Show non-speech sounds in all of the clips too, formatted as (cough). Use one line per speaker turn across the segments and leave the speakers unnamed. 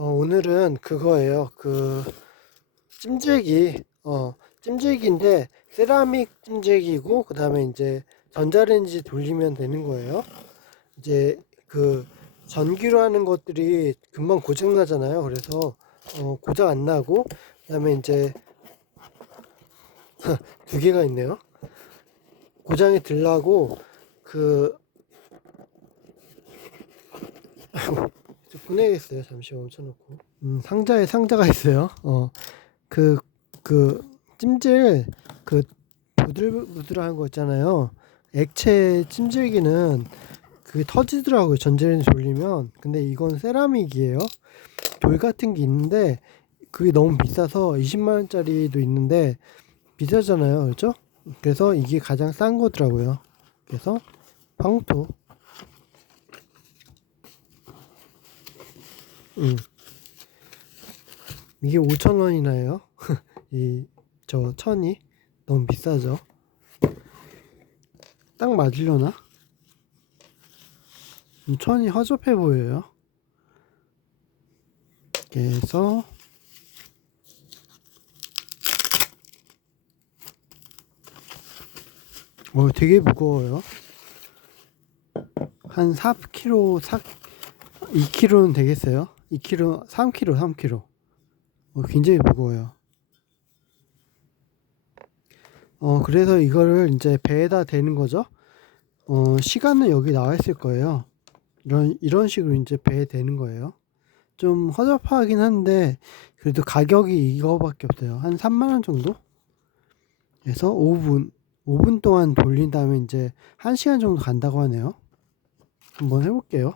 어, 오늘은 그거예요. 그 찜질기, 어, 찜질기인데 세라믹 찜질기고 그 다음에 이제 전자레인지 돌리면 되는 거예요. 이제 그 전기로 하는 것들이 금방 고장 나잖아요. 그래서 어, 고장 안 나고 그 다음에 이제 (laughs) 두 개가 있네요. 고장이 들라고 그 (laughs) 좀 꺼내겠어요. 잠시 멈춰놓고. 음, 상자에 상자가 있어요. 어, 그, 그, 찜질, 그, 부들부들한 거 있잖아요. 액체 찜질기는 그게 터지더라고요. 전자레인지 돌리면. 근데 이건 세라믹이에요. 돌 같은 게 있는데, 그게 너무 비싸서 20만원짜리도 있는데, 비싸잖아요. 그렇죠? 그래서 이게 가장 싼 거더라고요. 그래서, 황토. 음. 이게 5,000원이나 해요. (laughs) 이, 저, 천이. 너무 비싸죠. 딱 맞으려나? 음, 천이 허접해 보여요. 그래서, 어, 되게 무거워요. 한 4kg, 4, 2kg는 되겠어요? 2kg, 3kg, 3kg. 어, 굉장히 무거워요. 어, 그래서 이거를 이제 배에다 대는 거죠. 어, 시간은 여기 나와 있을 거예요. 이런, 이런 식으로 이제 배에 대는 거예요. 좀 허접하긴 한데, 그래도 가격이 이거밖에 없어요. 한 3만원 정도? 그래서 5분, 5분 동안 돌린 다음에 이제 1시간 정도 간다고 하네요. 한번 해볼게요.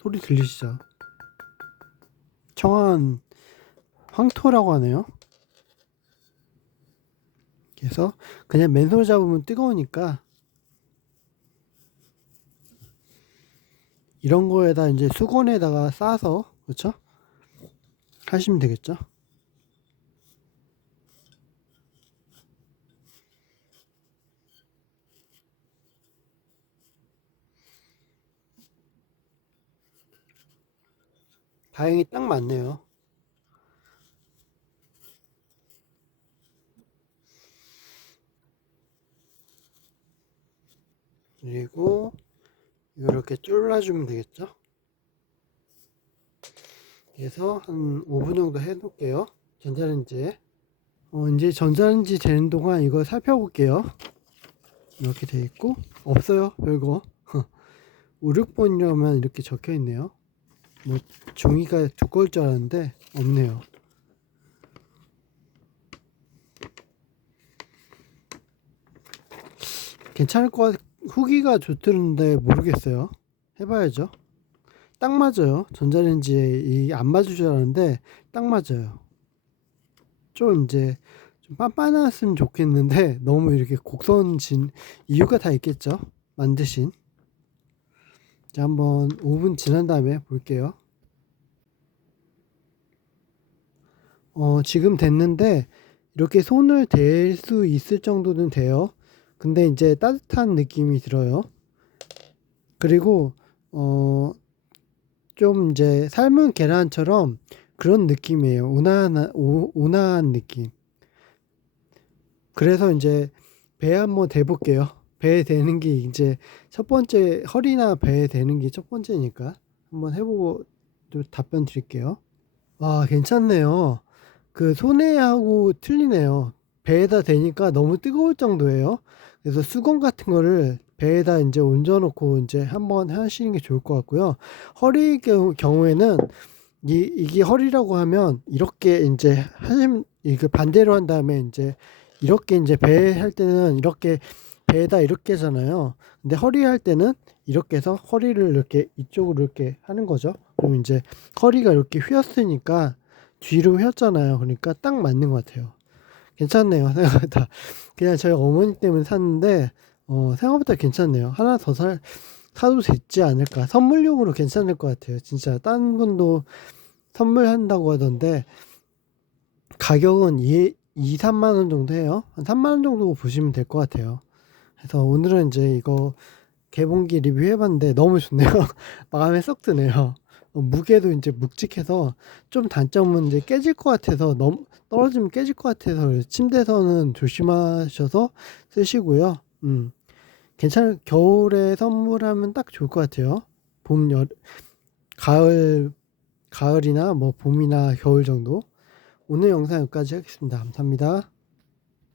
소리 들리시죠? 청한 황토라고 하네요. 그래서 그냥 맨손 잡으면 뜨거우니까 이런 거에다 이제 수건에다가 싸서 그렇죠? 하시면 되겠죠? 다행히 딱 맞네요. 그리고 이렇게 졸라주면 되겠죠? 그래서 한 5분 정도 해놓을게요. 전자레인지에. 어, 이제 전자레인지 되는 동안 이거 살펴볼게요. 이렇게 돼 있고 없어요 별거 (laughs) 5, 6번이라면 이렇게 적혀 있네요. 뭐 종이가 두꺼울 줄 알았는데 없네요. 괜찮을 것 같, 후기가 좋던데 모르겠어요. 해봐야죠. 딱 맞아요. 전자레인지에 이 안 맞을 줄 알았는데 딱 맞아요. 좀 이제 좀 빤빤했으면 좋겠는데 (laughs) 너무 이렇게 곡선 진 이유가 다 있겠죠. 만드신. 자, 한번 5분 지난 다음에 볼게요. 어, 지금 됐는데, 이렇게 손을 댈 수 있을 정도는 돼요. 근데 이제 따뜻한 느낌이 들어요. 그리고, 어, 좀 이제 삶은 계란처럼 그런 느낌이에요. 온화한, 오, 온화한 느낌. 그래서 이제 배 한번 대볼게요. 배에 대는 게 이제 첫 번째 허리나 배에 대는 게 첫 번째니까 한번 해보고 또 답변 드릴게요. 와 괜찮네요. 그 손해하고 틀리네요. 배에다 대니까 너무 뜨거울 정도예요. 그래서 수건 같은 거를 배에다 이제 얹어놓고 이제 한번 하시는 게 좋을 것 같고요. 허리 경우- 경우에는 이, 이게 허리라고 하면 이렇게 이제 하시면 이그 반대로 한 다음에 이제 이렇게 이제 배 할 때는 이렇게 배에다 이렇게 하잖아요. 근데 허리 할 때는 이렇게 해서 허리를 이렇게 이쪽으로 이렇게 하는 거죠. 그럼 이제 허리가 이렇게 휘었으니까 뒤로 휘었잖아요. 그러니까 딱 맞는 것 같아요. 괜찮네요. (laughs) 생각보다. 그냥 저희 어머니 때문에 샀는데, 어, 생각보다 괜찮네요. 하나 더 살, 사도 되지 않을까. 선물용으로 괜찮을 것 같아요. 진짜 딴 분도 선물한다고 하던데, 가격은 2, 2, 3만원 정도 해요. 한 3만원 정도 보시면 될 것 같아요. 그래서 오늘은 이제 이거 개봉기 리뷰해봤는데 너무 좋네요. (laughs) 마음에 쏙 드네요. 어, 무게도 이제 묵직해서 좀 단점은 이제 깨질 것 같아서 너무 떨어지면 깨질 것 같아서 침대에서는 조심하셔서 쓰시고요. 음, 괜찮을 겨울에 선물하면 딱 좋을 것 같아요. 봄, 여, 가을, 가을이나 뭐 봄이나 겨울 정도. 오늘 영상 여기까지 하겠습니다. 감사합니다.